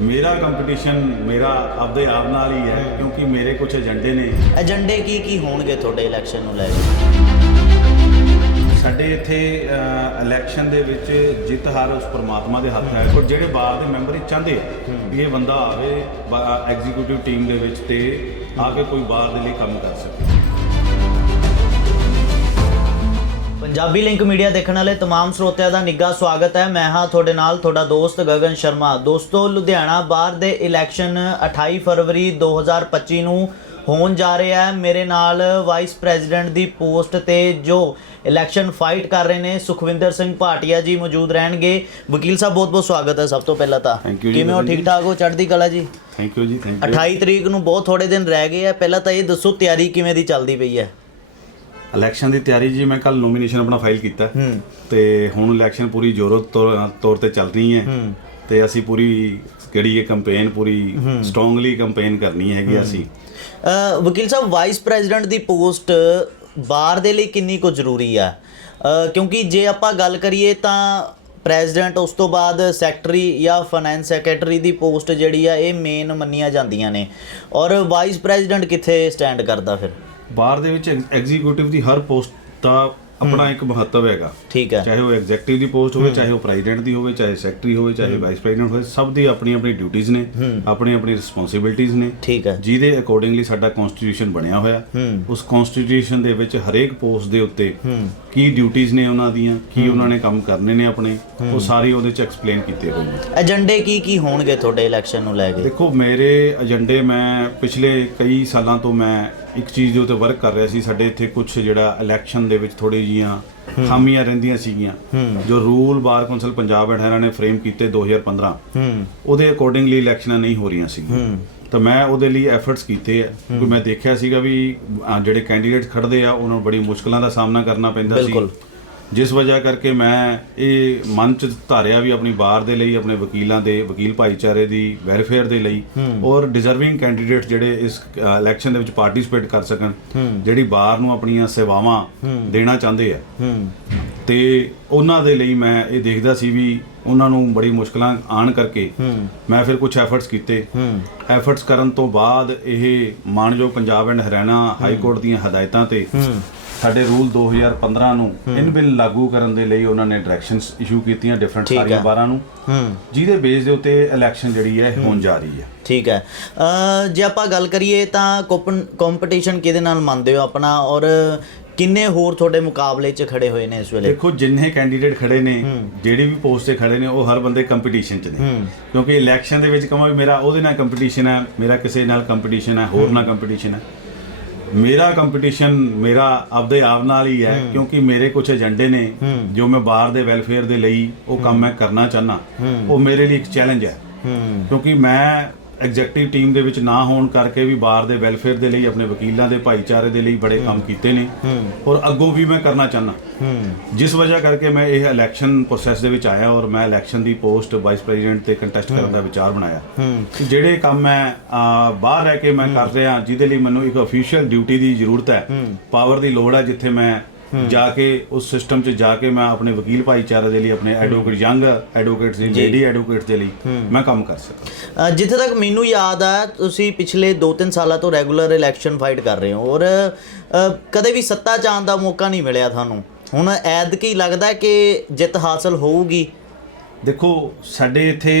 ਮੇਰਾ ਕੰਪੀਟੀਸ਼ਨ ਮੇਰਾ ਆਪਦੇ ਆਪ ਨਾਲ ਹੀ ਹੈ ਕਿਉਂਕਿ ਮੇਰੇ ਕੁਝ ਏਜੰਡੇ ਨੇ। ਏਜੰਡੇ ਕੀ ਕੀ ਹੋਣਗੇ ਤੁਹਾਡੇ ਇਲੈਕਸ਼ਨ ਨੂੰ ਲੈ ਕੇ? ਸਾਡੇ ਇੱਥੇ ਇਲੈਕਸ਼ਨ ਦੇ ਵਿੱਚ ਜਿੱਤ ਹਾਰ ਉਸ ਪਰਮਾਤਮਾ ਦੇ ਹੱਥ ਹੈ। ਪਰ ਜਿਹੜੇ ਬਾਹਰ ਦੇ ਮੈਂਬਰ ਇਹ ਚਾਹੁੰਦੇ ਆ ਵੀ ਇਹ ਬੰਦਾ ਆਵੇ ਐਗਜ਼ੀਕਿਊਟਿਵ ਟੀਮ ਦੇ ਵਿੱਚ ਤੇ ਆ ਕੇ ਕੋਈ ਬਾਹਰ ਦੇ ਲਈ ਕੰਮ ਕਰ ਸਕੇ। ਪੰਜਾਬੀ ਲਿੰਕ ਮੀਡੀਆ ਦੇਖਣ ਵਾਲੇ तमाम ਸਰੋਤਿਆਂ ਦਾ ਨਿੱਘਾ ਸਵਾਗਤ ਹੈ ਮੈਂ ਹਾਂ ਤੁਹਾਡੇ ਨਾਲ ਤੁਹਾਡਾ ਦੋਸਤ ਗਗਨ ਸ਼ਰਮਾ ਦੋਸਤੋ ਲੁਧਿਆਣਾ ਬਾਰ ਦੇ ਇਲੈਕਸ਼ਨ 28 ਫਰਵਰੀ 2025 ਨੂੰ ਹੋਣ ਜਾ ਰਿਹਾ ਹੈ ਮੇਰੇ ਨਾਲ ਵਾਈਸ ਪ੍ਰੈਜ਼ੀਡੈਂਟ ਦੀ ਪੋਸਟ ਤੇ ਜੋ ਇਲੈਕਸ਼ਨ ਫਾਈਟ ਕਰ ਰਹੇ ਨੇ ਸੁਖਵਿੰਦਰ ਸਿੰਘ ਭਾਟੀਆ ਜੀ ਮੌਜੂਦ ਰਹਿਣਗੇ ਵਕੀਲ ਸਾਹਿਬ ਬਹੁਤ ਬਹੁਤ ਸਵਾਗਤ ਹੈ ਸਭ ਤੋਂ ਪਹਿਲਾਂ ਤਾਂ Thank you ਜੀ, ਕਿਵੇਂ ਹੋ ਗਗਨ ਜੀ। ਠੀਕ ਠਾਕ ਹੋ ਚੜ੍ਹਦੀ ਕਲਾ ਜੀ ਥੈਂਕ ਯੂ ਜੀ ਥੈਂਕ ਯੂ 28 ਤਰੀਕ ਨੂੰ ਬਹੁਤ ਥੋੜੇ ਦਿਨ ਰਹਿ ਗਏ ਆ ਪਹਿਲਾਂ ਤਾਂ ਇਹ ਦੱਸੋ ਤਿਆਰੀ ਕਿਵੇਂ ਦੀ ਚੱਲਦੀ ਪਈ ਹੈ ਇਲੈਕਸ਼ਨ ਦੀ ਤਿਆਰੀ ਜੀ ਮੈਂ ਕੱਲ ਨੋਮੀਨੇਸ਼ਨ ਆਪਣਾ ਫਾਈਲ ਕੀਤਾ। ਹੂੰ। ਤੇ ਹੁਣ ਇਲੈਕਸ਼ਨ ਪੂਰੀ ਜ਼ੋਰੋ ਤੌਰ ਤੇ ਚੱਲ ਰਹੀ ਹੈ। ਤੇ ਅਸੀਂ ਪੂਰੀ ਜਿਹੜੀ ਇਹ ਕੈਂਪੇਨ ਪੂਰੀ ਸਟਰੋਂਗਲੀ ਕੈਂਪੇਨ ਕਰਨੀ ਹੈਗੀ ਅਸੀਂ। ਵਕੀਲ ਸਾਹਿਬ ਵਾਈਸ ਪ੍ਰੈਜ਼ੀਡੈਂਟ ਦੀ ਪੋਸਟ ਬਾਰ ਦੇ ਲਈ ਕਿੰਨੀ ਕੁ ਜ਼ਰੂਰੀ ਆ? ਕਿਉਂਕਿ ਜੇ ਆਪਾਂ ਗੱਲ ਕਰੀਏ ਤਾਂ ਪ੍ਰੈਜ਼ੀਡੈਂਟ ਉਸ ਤੋਂ ਬਾਅਦ ਸੈਕਟਰੀ ਜਾਂ ਫਾਈਨੈਂਸ ਸੈਕਟਰੀ ਦੀ ਪੋਸਟ ਜਿਹੜੀ ਆ ਇਹ ਮੇਨ ਮੰਨੀਆਂ ਜਾਂਦੀਆਂ ਨੇ। ਔਰ ਵਾਈਸ ਪ੍ਰੈਜ਼ੀਡੈਂਟ ਕਿੱਥੇ ਸਟੈਂਡ ਕਰਦਾ ਫਿਰ? ਬਾਹਰ ਦੇ ਵਿੱਚ ਐਗਜ਼ੀਕਿਊਟਿਵ ਦੀ ਹਰ ਪੋਸਟ ਦਾ ਆਪਣਾ ਇੱਕ ਮਹੱਤਵ ਹੈਗਾ। ਠੀਕ ਹੈ। ਚਾਹੇ ਉਹ ਐਗਜ਼ੈਕਟਿਵ ਦੀ ਪੋਸਟ ਹੋਵੇ ਚਾਹੇ ਉਹ ਪ੍ਰੈਜ਼ੀਡੈਂਟ ਦੀ ਹੋਵੇ ਚਾਹੇ ਸੈਕਟਰੀ ਹੋਵੇ ਚਾਹੇ ਵਾਈਸ ਪ੍ਰੈਜ਼ੀਡੈਂਟ ਹੋਵੇ ਸਭ ਦੀ ਆਪਣੀ ਆਪਣੀ ਡਿਊਟੀਆਂ ਨੇ ਆਪਣੀ ਆਪਣੀ ਰਿਸਪੌਂਸਿਬਿਲਟੀਆਂ ਨੇ। ਠੀਕ ਹੈ। ਜਿਹਦੇ ਅਕੋਰਡਿੰਗਲੀ ਸਾਡਾ ਕਨਸਟੀਟਿਊਸ਼ਨ ਬਣਿਆ ਹੋਇਆ। ਉਸ ਕਨਸਟੀਟਿਊਸ਼ਨ ਦੇ ਵਿੱਚ ਹਰੇਕ ਪੋਸਟ ਦੇ ਉੱਤੇ ਕੀ ਡਿਊਟੀਆਂ ਨੇ ਉਹਨਾਂ ਦੀਆਂ ਕੀ ਉਹਨਾਂ ਨੇ ਕੰਮ ਕਰਨੇ ਨੇ ਆਪਣੇ ਉਹ ਸਾਰੀ ਉਹਦੇ ਚ ਐਕਸਪਲੇਨ ਕੀਤੇ ਹੋਏ ਨੇ। ਏਜੰਡੇ ਕੀ ਕੀ ਹੋਣਗੇ ਤੁਹਾਡੇ ਇਲੈਕਸ਼ਨ ਨੂੰ ਲੈ ਕੇ? ਦੇਖੋ ਮੇਰੇ ਏਜੰਡੇ ਮੈਂ ਪਿਛਲੇ ਕਈ ਸਾਲਾਂ ਤੋਂ ਮੈਂ ਇੱਕ ਚੀਜ਼ ਦੇ ਉੱਤੇ ਵਰਕ ਕਰ ਰਿਹਾ ਸੀ ਸਾਡੇ ਇੱਥੇ ਕੁਝ ਜਿਹੜਾ ਇਲੈਕਸ਼ਨ ਦੇ ਵਿੱਚ ਥੋੜੀ ਜੀਆਂ ਖਾਮੀਆਂ ਰਹਿੰਦੀਆਂ ਸੀਗੀਆਂ। ਜੋ rule bar council Punjab and Haryana ਨੇ ਫਰੇਮ ਕੀਤੇ 2015 ਹੂੰ। ਉਹਦੇ ਅਕੋਰਡਿੰਗਲੀ ਇਲੈਕਸ਼ਨਾਂ ਨਹੀਂ ਹੋ ਰਹੀਆਂ ਸੀਗੀਆਂ। ਹੂੰ। ਤਾਂ ਮੈਂ ਉਹਦੇ ਲਈ ਐਫਰਟਸ ਕੀਤੇ ਆ। ਕਿਉਂਕਿ ਮੈਂ ਦੇਖਿਆ ਸੀਗਾ ਵੀ ਅਹ, ਜਿਹੜੇ ਕੈਂਡੀਡੇਟ ਖੜਦੇ ਆ ਉਹਨਾਂ ਨੂੰ ਬੜੀ ਮੁਸ਼ਕਲਾਂ ਦਾ ਸਾਹਮਣਾ ਕਰਨਾ ਪੈਂਦਾ ਸੀ। ਬਿਲਕੁਲ। ਜਿਸ ਵਜ੍ਹਾ ਕਰਕੇ ਮੈਂ ਇਹ ਮਨ ਚ ਧਾਰਿਆ ਵੀ ਆਪਣੀ ਬਾਰ ਦੇ ਲਈ ਆਪਣੇ ਵਕੀਲਾਂ ਦੇ ਵਕੀਲ ਭਾਈਚਾਰੇ ਦੀ ਵੈਲਫੇਅਰ ਦੇ ਲਈ ਔਰ ਡਿਜ਼ਰਵਿੰਗ ਕੈਂਡੀਡੇਟ ਜਿਹੜੇ ਇਸ ਇਲੈਕਸ਼ਨ ਦੇ ਵਿੱਚ ਪਾਰਟਿਸਿਪੇਟ ਕਰ ਸਕਣ ਜਿਹੜੀ ਬਾਰ ਨੂੰ ਆਪਣੀਆਂ ਸੇਵਾਵਾਂ ਦੇਣਾ ਚਾਹੁੰਦੇ ਆ। ਤੇ ਉਹਨਾਂ ਦੇ ਲਈ ਮੈਂ ਇਹ ਦੇਖਦਾ ਸੀ ਵੀ ਉਹਨਾਂ ਨੂੰ ਬੜੀ ਮੁਸ਼ਕਲਾਂ ਆਣ ਕਰਕੇ ਮੈਂ ਫਿਰ ਕੁਝ ਐਫਰਟਸ ਕੀਤੇ। ਐਫਰਟਸ ਕਰਨ ਤੋਂ ਬਾਅਦ ਇਹ ਮਾਨਯੋਗ Punjab and Haryana high court ਦੀਆਂ ਹਦਾਇਤਾਂ ਤੇ ਸਾਡੇ ਰੂਲ 2015 ਨੂੰ ਇਨ ਬਿਲ ਲਾਗੂ ਕਰਨ ਦੇ ਲਈ ਉਹਨਾਂ ਨੇ ਡਾਇਰੈਕਸ਼ਨਸ ਇਸ਼ੂ ਕੀਤੀਆਂ ਡਿਫਰੈਂਟ ਸਾਰੀਆਂ ਹੈ। 12 ਨੂੰ। ਜਿਹਦੇ ਬੇਸ ਦੇ ਉੱਤੇ ਇਲੈਕਸ਼ਨ ਜਿਹੜੀ ਹੈ ਹੋਣ ਜਾ ਰਹੀ ਹੈ। ਠੀਕ ਹੈ। ਜੇ ਆਪਾਂ ਗੱਲ ਕਰੀਏ ਤਾਂ ਕੰਪੀਟੀਸ਼ਨ ਕਿਹਦੇ ਨਾਲ ਮੰਨਦੇ ਹੋ ਆਪਣਾ? ਔਰ ਕਿੰਨੇ ਹੋਰ ਤੁਹਾਡੇ ਮੁਕਾਬਲੇ 'ਚ ਖੜੇ ਹੋਏ ਨੇ ਇਸ ਵੇਲੇ? ਦੇਖੋ ਜਿੰਨੇ ਕੈਂਡੀਡੇਟ ਖੜੇ ਨੇ ਜਿਹੜੀ ਵੀ ਪੋਸਟ ਤੇ ਖੜੇ ਨੇ ਉਹ ਹਰ ਬੰਦੇ ਕੰਪੀਟੀਸ਼ਨ 'ਚ ਨੇ। ਕਿਉਂਕਿ ਇਲੈਕਸ਼ਨ ਦੇ ਵਿੱਚ ਕਹਾਂ ਵੀ ਮੇਰਾ ਉਹਦੇ ਨਾਲ ਕੰਪੀਟੀਸ਼ਨ ਹੈ ਮੇਰਾ ਕਿਸੇ ਨਾਲ ਕੰਪੀਟੀਸ਼ਨ ਹੈ ਹੋਰ ਨਾਲ ਕੰਪੀਟੀਸ਼ਨ ਹੈ। ਮੇਰਾ ਕੰਪੀਟੀਸ਼ਨ ਮੇਰਾ ਆਪਦੇ ਆਪ ਨਾਲ ਹੀ ਹੈ ਕਿਉਂਕਿ ਮੇਰੇ ਕੁਝ ਏਜੰਡੇ ਨੇ ਜੋ ਮੈਂ ਬਾਹਰ ਦੇ ਵੈਲਫੇਅਰ ਦੇ ਲਈ ਉਹ ਕੰਮ ਮੈਂ ਕਰਨਾ ਚਾਹਨਾ ਉਹ ਮੇਰੇ ਲਈ ਇੱਕ ਚੈਲੰਜ ਹੂੰ। ਕਿਉਂਕਿ ਮੈਂ ਐਗਜ਼ੈਕਟਿਵ ਟੀਮ ਦੇ ਵਿੱਚ ਨਾ ਹੋਣ ਕਰਕੇ ਵੀ ਬਾਹਰ ਦੇ ਵੈਲਫੇਅਰ ਦੇ ਲਈ ਆਪਣੇ ਵਕੀਲਾਂ ਦੇ ਭਾਈਚਾਰੇ ਦੇ ਲਈ ਬੜੇ ਕੰਮ ਕੀਤੇ ਨੇ। ਔਰ ਅੱਗੋਂ ਵੀ ਮੈਂ ਕਰਨਾ ਚਾਹਨਾ ਜਿਸ ਵਜ੍ਹਾ ਕਰਕੇ ਮੈਂ ਇਹ ਇਲੈਕਸ਼ਨ ਪ੍ਰੋਸੈਸ ਦੇ ਵਿੱਚ ਆਇਆ ਔਰ ਮੈਂ ਇਲੈਕਸ਼ਨ ਦੀ ਪੋਸਟ ਵਾਈਸ ਪ੍ਰੈਜ਼ੀਡੈਂਟ ਤੇ ਕੰਟੈਸਟ ਕਰਨ ਦਾ ਵਿਚਾਰ ਬਣਾਇਆ। ਜਿਹੜੇ ਕੰਮ ਮੈਂ ਬਾਹਰ ਰਹਿ ਕੇ ਮੈਂ ਕਰ ਰਿਹਾ ਜਿਹਦੇ ਲਈ ਮੈਨੂੰ ਇੱਕ ਅਫੀਸ਼ੀਅਲ ਡਿਊਟੀ ਦੀ ਜ਼ਰੂਰਤ ਹੈ। ਪਾਵਰ ਦੀ ਲੋੜ ਹੈ ਜਿੱਥੇ ਮੈਂ ਜਾ ਕੇ ਉਸ ਸਿਸਟਮ 'ਚ ਜਾ ਕੇ ਮੈਂ ਆਪਣੇ ਵਕੀਲ ਭਾਈਚਾਰੇ ਦੇ ਲਈ ਆਪਣੇ ਐਡਵੋਕੇਟ ਯੰਗ ਐਡਵੋਕੇਟਸ ਦੀ ਲੇਡੀ ਐਡਵੋਕੇਟਸ ਦੇ ਲਈ ਮੈਂ ਕੰਮ ਕਰ ਸਕਾਂ। ਜਿੱਥੇ ਤੱਕ ਮੈਨੂੰ ਯਾਦ ਆ ਤੁਸੀਂ ਪਿਛਲੇ 2-3 ਸਾਲਾਂ ਤੋਂ ਰੈਗੂਲਰ ਇਲੈਕਸ਼ਨ ਫਾਈਟ ਕਰ ਰਹੇ ਹੋ ਔਰ ਕਦੇ ਵੀ ਸੱਤਾ 'ਚ ਆਉਣ ਦਾ ਮੌਕਾ ਨਹੀਂ ਮਿਲਿਆ ਤੁਹਾਨੂੰ। ਹੁਣ ਐਦ ਕੀ ਲੱਗਦਾ ਕਿ ਜਿੱਤ ਹਾਸਲ ਹੋਊਗੀ। ਦੇਖੋ ਸਾਡੇ ਇੱਥੇ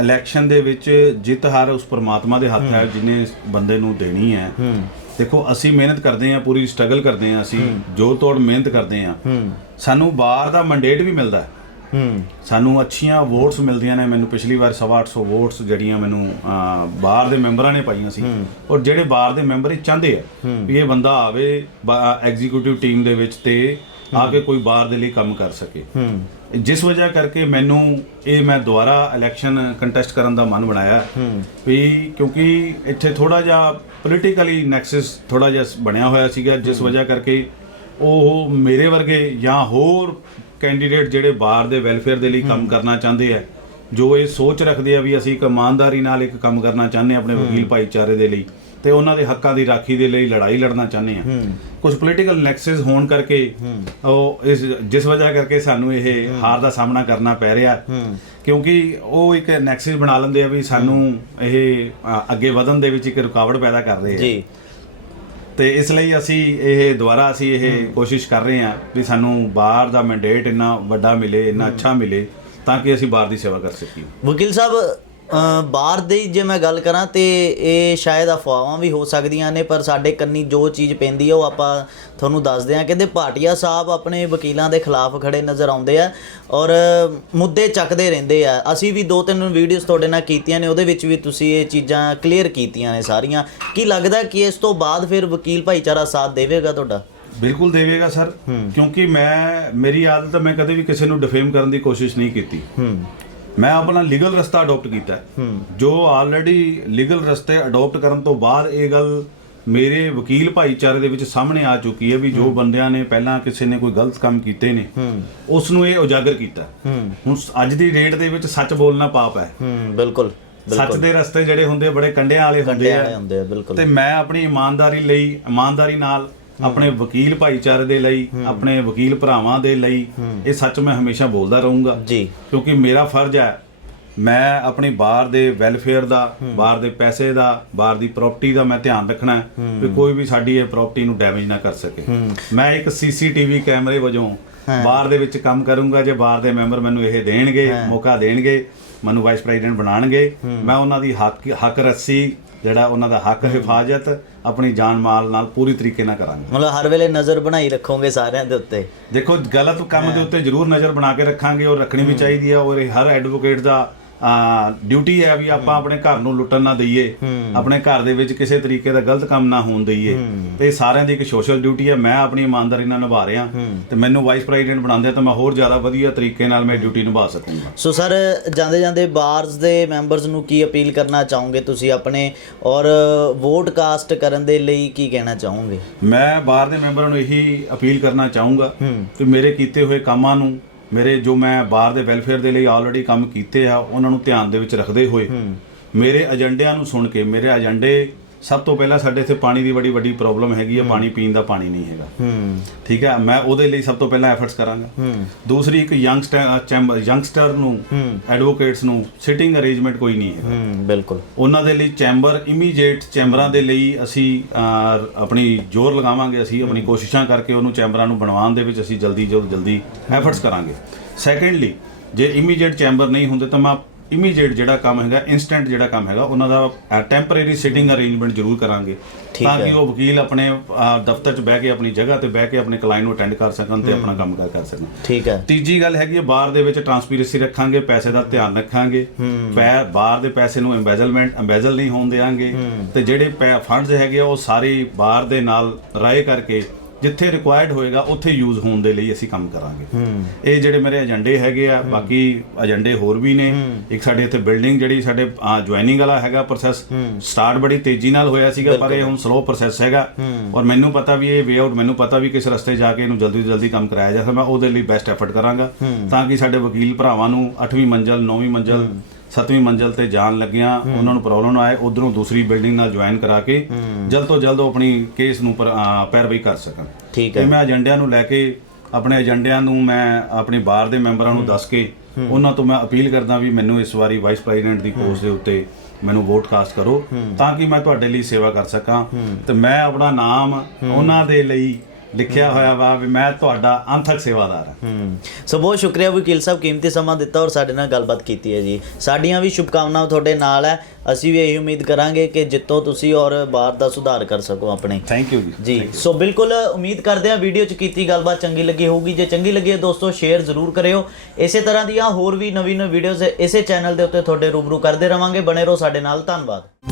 ਇਲੈਕਸ਼ਨ ਦੇ ਵਿੱਚ ਜਿੱਤ ਹਾਰ ਉਸ ਪਰਮਾਤਮਾ ਦੇ ਹੱਥ ਹੈ ਜਿਹਨੇ ਬੰਦੇ ਨੂੰ ਦੇਣੀ ਹੂੰ। ਦੇਖੋ ਅਸੀਂ ਮਿਹਨਤ ਕਰਦੇ ਹਾਂ ਪੂਰੀ ਸਟਰਗਲ ਕਰਦੇ ਹਾਂ ਅਸੀਂ ਜੋਰ ਤੋੜ ਮਿਹਨਤ ਕਰਦੇ ਹੂੰ। ਸਾਨੂੰ ਬਾਹਰ ਦਾ ਮੰਡੇਟ ਵੀ ਮਿਲਦਾ ਹੈ। ਸਾਨੂੰ ਅੱਛੀਆਂ ਵੋਟਸ ਮਿਲਦੀਆਂ ਨੇ। ਮੈਨੂੰ ਪਿਛਲੀ ਵਾਰ 850 ਵੋਟਸ ਜਿਹੜੀਆਂ ਮੈਨੂੰ ਬਾਹਰ ਦੇ ਮੈਂਬਰਾਂ ਨੇ ਪਾਈਆਂ ਸੀ। ਔਰ ਜਿਹੜੇ ਬਾਹਰ ਦੇ ਮੈਂਬਰ ਇਹ ਚਾਹੁੰਦੇ ਆ ਵੀ ਇਹ ਬੰਦਾ ਆਵੇ ਐਗਜ਼ੀਕਿਊਟਿਵ ਟੀਮ ਦੇ ਵਿੱਚ ਤੇ ਆ ਕੇ ਕੋਈ ਬਾਹਰ ਦੇ ਲਈ ਕੰਮ ਕਰ ਸਕੇ। ਜਿਸ ਵਜ੍ਹਾ ਕਰਕੇ ਮੈਨੂੰ ਇਹ ਮੈਂ ਦੁਬਾਰਾ ਇਲੈਕਸ਼ਨ ਕੰਟੈਸਟ ਕਰਨ ਦਾ ਮਨ ਬਣਾਇਆ। ਵੀ ਕਿਉਂਕਿ ਇੱਥੇ ਥੋੜਾ ਜਿਹਾ ਪੋਲੀਟੀਕਲੀ ਨੈਕਸਸ ਥੋੜਾ ਜਿਹਾ ਬਣਿਆ ਹੋਇਆ ਸੀਗਾ ਜਿਸ ਵਜ੍ਹਾ ਕਰਕੇ ਉਹ ਮੇਰੇ ਵਰਗੇ ਜਾਂ ਹੋਰ ਕੈਂਡੀਡੇਟ ਜਿਹੜੇ ਬਾਹਰ ਦੇ ਵੈਲਫੇਅਰ ਦੇ ਲਈ ਕੰਮ ਕਰਨਾ ਚਾਹੁੰਦੇ ਆ ਜੋ ਇਹ ਸੋਚ ਰੱਖਦੇ ਆ ਵੀ ਅਸੀਂ ਇੱਕ ਇਮਾਨਦਾਰੀ ਨਾਲ ਇੱਕ ਕੰਮ ਕਰਨਾ ਚਾਹੁੰਦੇ ਹਾਂ ਆਪਣੇ ਵਕੀਲ ਭਾਈਚਾਰੇ ਦੇ ਲਈ ਤੇ ਉਹਨਾਂ ਦੇ ਹੱਕਾਂ ਦੀ ਰਾਖੀ ਦੇ ਲਈ ਲੜਾਈ ਲੜਨਾ ਚਾਹੁੰਦੇ ਆ ਕੁਝ ਪੋਲੀਟੀਕਲ ਨੈਕਸਸ ਹੋਣ ਕਰਕੇ ਉਹ ਇਸ ਜਿਸ ਵਜ੍ਹਾ ਕਰਕੇ ਸਾਨੂੰ ਇਹ ਹਾਰ ਦਾ ਸਾਹਮਣਾ ਕਰਨਾ ਪੈ ਰਿਹਾ। ਕਿਉਂਕਿ ਉਹ ਇੱਕ ਨੈਕਸਸ ਬਣਾ ਲੈਂਦੇ ਆ ਵੀ ਸਾਨੂੰ ਇਹ ਅੱਗੇ ਵਧਣ ਦੇ ਵਿੱਚ ਇੱਕ ਰੁਕਾਵਟ ਪੈਦਾ ਕਰ ਰਹੇ ਆ। ਜੀ। ਤੇ ਇਸ ਲਈ ਅਸੀਂ ਇਹ ਦੁਬਾਰਾ ਅਸੀਂ ਇਹ ਕੋਸ਼ਿਸ਼ ਕਰ ਰਹੇ ਹਾਂ ਵੀ ਸਾਨੂੰ ਬਾਹਰ ਦਾ ਮੈਂਡੇਟ ਇੰਨਾ ਵੱਡਾ ਮਿਲੇ ਇੰਨਾ ਅੱਛਾ ਮਿਲੇ ਤਾਂ ਕਿ ਅਸੀਂ ਬਾਹਰ ਦੀ ਸੇਵਾ ਕਰ ਸਕੀਏ। ਵਕੀਲ ਸਾਹਿਬ ਬਾਹਰ ਦੀ ਜੇ ਮੈਂ ਗੱਲ ਕਰਾਂ ਤੇ ਇਹ ਸ਼ਾਇਦ ਅਫਵਾਹਾਂ ਵੀ ਹੋ ਸਕਦੀਆਂ ਨੇ ਪਰ ਸਾਡੇ ਕੰਨੀ ਜੋ ਚੀਜ਼ ਪੈਂਦੀ ਹੈ ਉਹ ਆਪਾਂ ਤੁਹਾਨੂੰ ਦੱਸਦੇ ਹਾਂ ਕਹਿੰਦੇ ਭਾਟੀਆ ਸਾਹਿਬ ਆਪਣੇ ਵਕੀਲਾਂ ਦੇ ਖਿਲਾਫ ਖੜੇ ਨਜ਼ਰ ਆਉਂਦੇ ਆ ਔਰ ਮੁੱਦੇ ਚੱਕਦੇ ਰਹਿੰਦੇ ਆ। ਅਸੀਂ ਵੀ ਦੋ ਤਿੰਨ ਵੀਡੀਓਜ਼ ਤੁਹਾਡੇ ਨਾਲ ਕੀਤੀਆਂ ਨੇ ਉਹਦੇ ਵਿੱਚ ਵੀ ਤੁਸੀਂ ਇਹ ਚੀਜ਼ਾਂ ਕਲੀਅਰ ਕੀਤੀਆਂ ਨੇ ਸਾਰੀਆਂ। ਕੀ ਲੱਗਦਾ ਕਿ ਇਸ ਤੋਂ ਬਾਅਦ ਫਿਰ ਵਕੀਲ ਭਾਈਚਾਰਾ ਸਾਥ ਦੇਵੇਗਾ ਤੁਹਾਡਾ? ਬਿਲਕੁਲ ਦੇਵੇਗਾ ਸਰ ਕਿਉਂਕਿ ਮੈਂ ਮੇਰੀ ਆਦਤ ਹੈ ਮੈਂ ਕਦੇ ਵੀ ਕਿਸੇ ਨੂੰ ਡਿਫੇਮ ਕਰਨ ਦੀ ਕੋਸ਼ਿਸ਼ ਨਹੀਂ ਕੀਤੀ। ਹੂੰ। ਮੈਂ ਆਪਣਾ ਲੀਗਲ ਰਸਤਾ ਅਡਾਪਟ ਕੀਤਾ ਹੈ। ਜੋ ਆਲਰੇਡੀ ਲੀਗਲ ਰਸਤੇ ਅਡਾਪਟ ਕਰਨ ਤੋਂ ਬਾਅਦ ਇਹ ਗੱਲ ਮੇਰੇ ਵਕੀਲ ਭਾਈਚਾਰੇ ਦੇ ਵਿੱਚ ਸਾਹਮਣੇ ਆ ਚੁੱਕੀ ਹੈ ਵੀ ਜੋ ਬੰਦਿਆਂ ਨੇ ਪਹਿਲਾਂ ਕਿਸੇ ਨੇ ਕੋਈ ਗਲਤ ਕੰਮ ਕੀਤੇ ਨੇ ਉਸ ਨੂੰ ਇਹ ਉਜਾਗਰ ਕੀਤਾ। ਹੁਣ ਅੱਜ ਦੀ ਡੇਟ ਦੇ ਵਿੱਚ ਸੱਚ ਬੋਲਣਾ ਪਾਪ ਹੈ। ਬਿਲਕੁਲ ਸੱਚ ਦੇ ਰਸਤੇ ਜਿਹੜੇ ਹੁੰਦੇ ਬੜੇ ਕੰਡਿਆਂ ਵਾਲੇ ਹੁੰਦੇ ਆ। ਤੇ ਮੈਂ ਆਪਣੀ ਇਮਾਨਦਾਰੀ ਲਈ ਇਮਾਨਦਾਰੀ ਨਾਲ ਆਪਣੇ ਵਕੀਲ ਭਾਈਚਾਰੇ ਦੇ ਲਈ ਆਪਣੇ ਵਕੀਲ ਭਰਾਵਾਂ ਦੇ ਲਈ ਇਹ ਸੱਚ ਮੈਂ ਹਮੇਸ਼ਾ ਬੋਲਦਾ ਰਹੂੰਗਾ। ਜੀ। ਕਿਉਂਕਿ ਮੇਰਾ ਫਰਜ਼ ਹੈ ਮੈਂ ਆਪਣੀ ਬਾਹਰ ਦੇ ਵੈਲਫੇਅਰ ਦਾ ਬਾਹਰ ਦੇ ਪੈਸੇ ਦਾ ਬਾਹਰ ਦੀ ਪ੍ਰਾਪਰਟੀ ਦਾ ਮੈਂ ਧਿਆਨ ਰੱਖਣਾ ਹੈ ਕਿ ਕੋਈ ਵੀ ਸਾਡੀ ਇਹ ਪ੍ਰਾਪਰਟੀ ਨੂੰ ਡੈਮੇਜ ਨਾ ਕਰ ਸਕੇ। ਮੈਂ ਇੱਕ ਸੀਸੀਟੀਵੀ ਕੈਮਰੇ ਵਜੋਂ ਬਾਹਰ ਦੇ ਵਿੱਚ ਕੰਮ ਕਰੂੰਗਾ ਜੇ ਬਾਹਰ ਦੇ ਮੈਂਬਰ ਮੈਨੂੰ ਇਹ ਦੇਣਗੇ ਮੌਕਾ ਦੇਣਗੇ ਮੈਨੂੰ ਵਾਈਸ ਪ੍ਰੈਜ਼ੀਡੈਂਟ ਬਣਾਣਗੇ ਮੈਂ ਉਹਨਾਂ ਦੀ ਹੱਕ ਹੱਕ ਰੱਸੀ ਜਿਹੜਾ ਉਹਨਾਂ ਦਾ ਹੱਕ ਹਿਫਾਜ਼ਤ ਆਪਣੀ ਜਾਨ ਮਾਲ ਨਾਲ ਪੂਰੀ ਤਰੀਕੇ ਨਾਲ ਕਰਾਂਗਾ। ਮਤਲਬ ਹਰ ਵੇਲੇ ਨਜ਼ਰ ਬਣਾਈ ਰੱਖੋਗੇ ਸਾਰਿਆਂ ਦੇ ਉੱਤੇ? ਦੇਖੋ ਗਲਤ ਕੰਮ ਦੇ ਉੱਤੇ ਜ਼ਰੂਰ ਨਜ਼ਰ ਬਣਾ ਕੇ ਰੱਖਾਂਗੇ ਔਰ ਰੱਖਣੀ ਵੀ ਚਾਹੀਦੀ ਹੈ ਔਰ ਹਰ ਐਡਵੋਕੇਟ ਦਾ ਡਿਊਟੀ ਹੈ ਵੀ ਆਪਾਂ ਆਪਣੇ ਘਰ ਨੂੰ ਲੁੱਟਣ ਨਾ ਦਈਏ। ਆਪਣੇ ਘਰ ਦੇ ਵਿੱਚ ਕਿਸੇ ਤਰੀਕੇ ਦਾ ਗਲਤ ਕੰਮ ਨਾ ਹੋਣ ਦਈਏ। ਤੇ ਸਾਰਿਆਂ ਦੀ ਇੱਕ ਸੋਸ਼ਲ ਡਿਊਟੀ ਹੈ ਮੈਂ ਆਪਣੀ ਇਮਾਨਦਾਰੀ ਨਾਲ ਨਿਭਾ ਰਿਹਾ। ਤੇ ਮੈਨੂੰ ਵਾਈਸ ਪ੍ਰੈਜ਼ੀਡੈਂਟ ਬਣਾਉਂਦੇ ਤਾਂ ਮੈਂ ਹੋਰ ਜ਼ਿਆਦਾ ਵਧੀਆ ਤਰੀਕੇ ਨਾਲ ਮੈਂ ਡਿਊਟੀ ਨਿਭਾ ਸਕੂੰਗਾ। ਸੋ ਸਰ ਜਾਂਦੇ ਜਾਂਦੇ ਬਾਰਸ ਦੇ ਮੈਂਬਰਸ ਨੂੰ ਕੀ ਅਪੀਲ ਕਰਨਾ ਚਾਹੋਗੇ ਤੁਸੀਂ ਆਪਣੇ? ਔਰ ਵੋਟ ਕਾਸਟ ਕਰਨ ਦੇ ਲਈ ਕੀ ਕਹਿਣਾ ਚਾਹੋਗੇ? ਮੈਂ ਬਾਹਰ ਦੇ ਮੈਂਬਰਾਂ ਨੂੰ ਇਹੀ ਅਪੀਲ ਕਰਨਾ ਚਾਹੂੰਗਾ ਕਿ ਮੇਰੇ ਕੀਤੇ ਹੋਏ ਕੰਮਾਂ ਨੂੰ ਮੇਰੇ ਜੋ ਮੈਂ ਬਾਹਰ ਦੇ ਵੈਲਫੇਅਰ ਦੇ ਲਈ ਆਲਰੇਡੀ ਕੰਮ ਕੀਤੇ ਆ ਉਹਨਾਂ ਨੂੰ ਧਿਆਨ ਦੇ ਵਿੱਚ ਰੱਖਦੇ ਹੋਏ ਮੇਰੇ ਏਜੰਡਿਆਂ ਨੂੰ ਸੁਣ ਕੇ ਮੇਰੇ ਏਜੰਡੇ ਸਭ ਤੋਂ ਪਹਿਲਾਂ ਸਾਡੇ ਇੱਥੇ ਪਾਣੀ ਦੀ ਬੜੀ ਵੱਡੀ ਪ੍ਰੋਬਲਮ ਹੈਗੀ ਆ ਪਾਣੀ ਪੀਣ ਦਾ ਪਾਣੀ ਨਹੀਂ ਹੈਗਾ। ਹੂੰ। ਠੀਕ ਹੈ? ਮੈਂ ਉਹਦੇ ਲਈ ਸਭ ਤੋਂ ਪਹਿਲਾਂ ਐਫਰਟਸ ਕਰਾਂਗਾ। ਹੂੰ। ਦੂਸਰੀ ਇੱਕ ਯੰਗਸਟਰ ਚੈਂਬਰ ਯੰਗਸਟਰ ਨੂੰ ਐਡਵੋਕੇਟਸ ਨੂੰ ਸਿਟਿੰਗ ਅਰੇਂਜਮੈਂਟ ਕੋਈ ਨਹੀਂ ਹੈ ਹੂੰ ਬਿਲਕੁਲ। ਉਹਨਾਂ ਦੇ ਲਈ ਚੈਂਬਰ ਇਮੀਡੀਏਟ ਚੈਂਬਰਾਂ ਦੇ ਲਈ ਅਸੀਂ ਆਪਣੀ ਜ਼ੋਰ ਲਗਾਵਾਂਗੇ ਅਸੀਂ ਆਪਣੀ ਕੋਸ਼ਿਸ਼ਾਂ ਕਰਕੇ ਉਹਨੂੰ ਚੈਂਬਰਾਂ ਨੂੰ ਬਣਵਾਉਣ ਦੇ ਵਿੱਚ ਅਸੀਂ ਜਲਦੀ ਤੋਂ ਜਲਦੀ ਐਫਰਟਸ ਕਰਾਂਗੇ। ਸੈਕੰਡਲੀ ਜੇ ਇਮੀਡੀਏਟ ਚੈਂਬਰ ਨਹੀਂ ਹੁੰਦੇ ਤਾਂ ਮੈਂ ਇਮੀਡੀਏਟ ਜਿਹੜਾ ਕੰਮ ਹੈਗਾ ਇਨਸਟੈਂਟ ਜਿਹੜਾ ਕੰਮ ਹੈਗਾ ਉਹਨਾਂ ਦਾ ਟੈਂਪਰੇਰੀ ਸਿਟਿੰਗ ਅਰੇਂਜਮੈਂਟ ਜ਼ਰੂਰ ਕਰਾਂਗੇ। ਤਾਂ। ਕਿ ਉਹ ਵਕੀਲ ਆਪਣੇ ਦਫ਼ਤਰ 'ਚ ਬਹਿ ਕੇ ਆਪਣੀ ਜਗ੍ਹਾ ਤੇ ਬਹਿ ਕੇ ਆਪਣੇ ਕਲਾਇੰਟ ਨੂੰ ਅਟੈਂਡ ਕਰ ਸਕਣ ਤੇ ਆਪਣਾ ਕੰਮ ਕਰ ਸਕਣ। ਠੀਕ ਹੈ। ਤੀਜੀ ਗੱਲ ਹੈਗੀ ਹੈ ਬਾਹਰ ਦੇ ਵਿੱਚ ਟਰਾਂਸਪੇਰੈਂਸੀ ਰੱਖਾਂਗੇ ਪੈਸੇ ਦਾ ਧਿਆਨ ਰੱਖਾਂਗੇ। ਬਾਹਰ ਦੇ ਪੈਸੇ ਨੂੰ ਐਮਬੈਜ਼ਲਮੈਂਟ ਐਮਬੈਜ਼ਲ ਨਹੀਂ ਹੋਣ ਦੇਵਾਂਗੇ ਤੇ ਜਿਹੜੇ ਫੰਡਸ ਹੈਗੇ ਉਹ ਸਾਰੇ ਬਾਹਰ ਦੇ ਨਾਲ ਰਾਏ ਕਰਕੇ ਜਿੱਥੇ ਰਿਕੁਆਇਰਡ ਹੋਏਗਾ ਉੱਥੇ ਯੂਜ਼ ਹੋਣ ਦੇ ਲਈ ਅਸੀਂ ਕੰਮ ਕਰਾਂਗੇ। ਇਹ ਜਿਹੜੇ ਮੇਰੇ ਏਜੰਡੇ ਹੈਗੇ ਆ ਬਾਕੀ ਏਜੰਡੇ ਹੋਰ ਵੀ ਨੇ। ਇੱਕ ਸਾਡੇ ਇੱਥੇ ਬਿਲਡਿੰਗ ਜਿਹੜੀ ਸਾਡੇ ਜੁਆਇਨਿੰਗ ਵਾਲਾ ਹੈਗਾ ਪ੍ਰੋਸੈਸ ਸਟਾਰਟ ਬੜੀ ਤੇਜ਼ੀ ਨਾਲ ਹੋਇਆ ਸੀਗਾ ਪਰ ਇਹ ਹੁਣ ਸਲੋ ਪ੍ਰੋਸੈਸ ਹੈਗਾ। ਔਰ ਮੈਨੂੰ ਪਤਾ ਵੀ ਇਹ ਵੇ ਆਊਟ ਮੈਨੂੰ ਪਤਾ ਵੀ ਕਿਸ ਰਸਤੇ ਜਾ ਕੇ ਇਹਨੂੰ ਜਲਦੀ ਤੋਂ ਜਲਦੀ ਕੰਮ ਕਰਾਇਆ ਜਾ ਸਕਦਾ ਮੈਂ ਉਹਦੇ ਲਈ ਬੈਸਟ ਐਫਰਟ ਕਰਾਂਗਾ। ਤਾਂ ਕਿ ਸਾਡੇ ਵਕੀਲ ਭਰਾਵਾਂ ਨੂੰ 8ਵੀਂ ਮੰਜ਼ਲ 9ਵੀਂ ਮੰਜ਼ਲ 7ਵੀਂ ਮੰਜ਼ਲ ਤੇ ਜਾਣ ਲੱਗਿਆਂ ਉਹਨਾਂ ਨੂੰ ਪ੍ਰੋਬਲਮ ਆਏ ਉਧਰੋਂ ਦੂਸਰੀ ਬਿਲਡਿੰਗ ਨਾਲ ਜੁਆਇਨ ਕਰਾ ਕੇ ਜਲਦ ਤੋਂ ਜਲਦ ਉਹ ਆਪਣੀ ਕੇਸ ਨੂੰ ਪਰ- ਅਹ ਪੈਰਵਾਈ ਕਰ ਸਕਣ। ਠੀਕ ਤੇ ਹੈ। ਮੈਂ ਏਜੰਡਿਆਂ ਨੂੰ ਲੈ ਕੇ ਆਪਣੇ ਏਜੰਡਿਆਂ ਨੂੰ ਮੈਂ ਆਪਣੇ ਬਾਹਰ ਦੇ ਮੈਂਬਰਾਂ ਨੂੰ ਦੱਸ ਕੇ ਉਹਨਾਂ ਤੋਂ ਮੈਂ ਅਪੀਲ ਕਰਦਾ ਵੀ ਮੈਨੂੰ ਇਸ ਵਾਰੀ ਵਾਈਸ ਪ੍ਰੈਜ਼ੀਡੈਂਟ ਦੀ ਪੋਸਟ ਦੇ ਉੱਤੇ ਮੈਨੂੰ ਵੋਟ ਕਾਸਟ ਕਰੋ ਤਾਂ ਕਿ ਮੈਂ ਤੁਹਾਡੇ ਲਈ ਸੇਵਾ ਕਰ ਸਕਾਂ। ਤੇ ਮੈਂ ਆਪਣਾ ਨਾਮ ਉਹਨਾਂ ਦੇ ਲਈ ਲਿਖਿਆ ਹੋਇਆ ਵਾ ਵੀ ਮੈਂ ਤੁਹਾਡਾ ਅੰਥਕ ਸੇਵਾਦਾਰ ਹਾਂ। ਹੂੰ। ਸੋ ਬਹੁਤ ਸ਼ੁਕਰੀਆ ਵਕੀਲ ਸਾਹਿਬ ਕੀਮਤੀ ਸਮਾਂ ਦਿੱਤਾ ਔਰ ਸਾਡੇ ਨਾਲ ਗੱਲਬਾਤ ਕੀਤੀ ਹੈ ਜੀ। ਸਾਡੀਆਂ ਵੀ ਸ਼ੁਭਕਾਮਨਾਵਾਂ ਤੁਹਾਡੇ ਨਾਲ ਹੈ। ਅਸੀਂ ਵੀ ਇਹੀ ਉਮੀਦ ਕਰਾਂਗੇ ਕਿ ਜਿੱਤੋਂ ਤੁਸੀਂ ਔਰ ਬਾਹਰ ਦਾ ਸੁਧਾਰ ਕਰ ਸਕੋ ਆਪਣੇ। ਥੈਂਕ ਯੂ ਜੀ ਜੀ ਸੋ ਬਿਲਕੁਲ ਉਮੀਦ ਕਰਦੇ ਹਾਂ ਵੀਡੀਓ 'ਚ ਕੀਤੀ ਗੱਲਬਾਤ ਚੰਗੀ ਲੱਗੀ ਹੋਊਗੀ। ਜੇ ਚੰਗੀ ਲੱਗੀ ਹੈ ਦੋਸਤੋ ਸ਼ੇਅਰ ਜ਼ਰੂਰ ਕਰਿਓ। ਇਸੇ ਤਰ੍ਹਾਂ ਦੀਆਂ ਹੋਰ ਵੀ ਨਵੀਂ ਨਵੀਂ ਵੀਡੀਓਜ਼ ਇਸੇ ਚੈਨਲ ਦੇ ਉੱਤੇ ਤੁਹਾਡੇ ਰੂਬਰੂ ਕਰਦੇ ਰਵਾਂਗੇ। ਬਣੇ ਰਹੋ ਸਾਡੇ ਨਾਲ। ਧੰਨਵਾਦ।